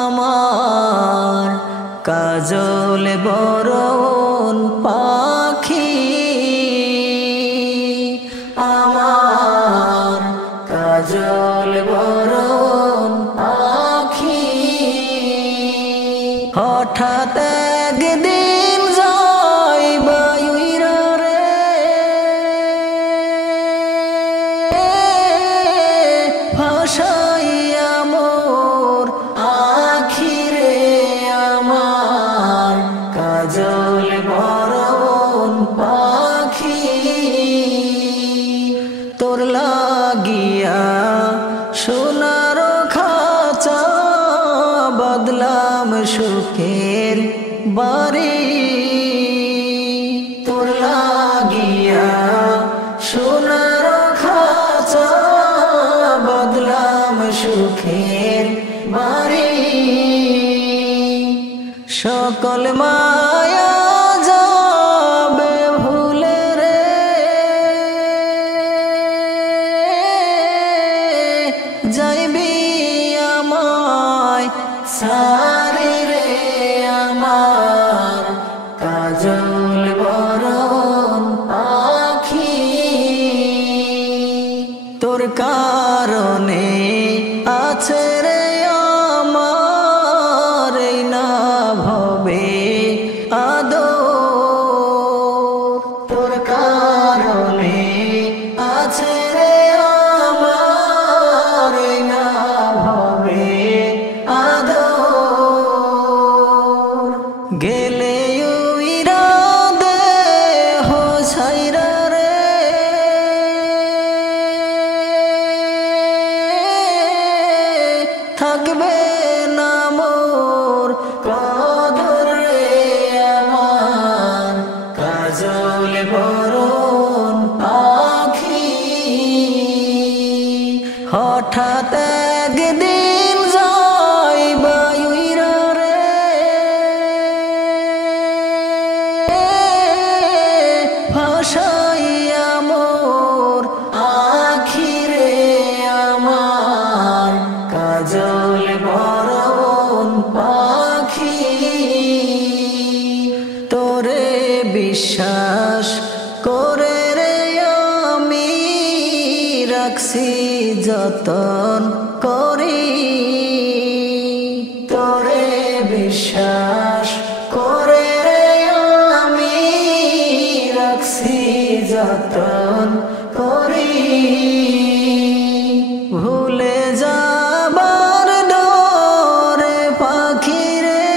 আমার কাজল বরণ পাখি, আমার কাজল বরণ পাখি, হঠাৎ একদিন যাইবা উইরা রে, ভাসাইয়া মোর আখি রে, আমার কাজল বরণ পাখি। তোর লাগিয়া সোনার খাঁচা বদলাম সুখের বাড়ি, তোর লাগিয়া সোনার খাঁচা বদলাম সুখের বাড়ি। সকল মায়া যাবে ভুলে রে, যাইবি আমায় সারি রে, আমার কাজল বরণ পাখি। তোর কারণে আছে রে আমার এই না ভবে আদর, তোর কারণে আছে রে আমার এই না ভবে আদর। গেলে উইরা দেহ ছাইরা রে, থাকবে না মোর কদর রে, আমার কাজল বরণ পাখি। হঠাৎ একদিন যাইবা উইরা রে, ভাসাইয়া মোর আখি রে, আমার কাজল বরণ পাখি। তোরে বিশ্বাস করে রে আমি রাখছি যতন করি, তোরে বিশ্বাস করে রে আমি রাখছি যতন করি। ভুলে যাবার ডরে পাখি রে,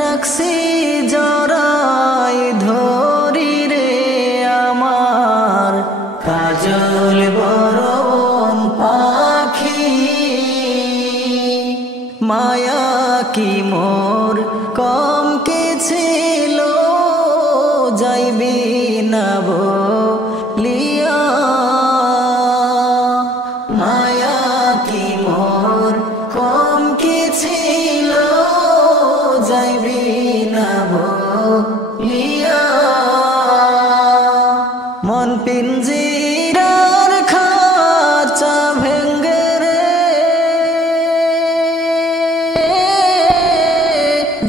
রাখছি জড়াই ধরি রে, আমার কাজল বরণ পাখি। মায়া কি মোর কম কি ছিল, যাইবি না বলিয়া, মায়া কি মোর কম কি ছিল, যাইবি না বলিয়া। মন পিঞ্জিরার খাঁচা ভেঙ্গে রে,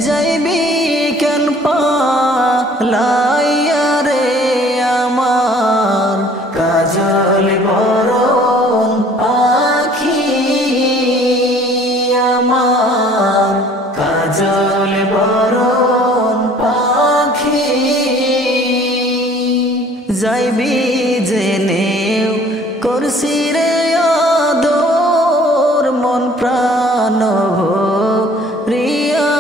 যাইবি কেন পালাইয়া রে, আমার কাজল বরণ পাখি, আমার কাজল বরণ পাখি। যাইবি জেনেও করছি রে আদর, মন প্রাণ ভরিয়া।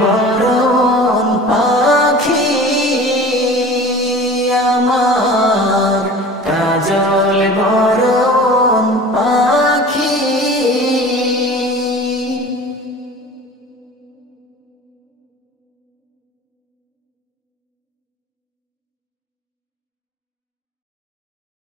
বরণ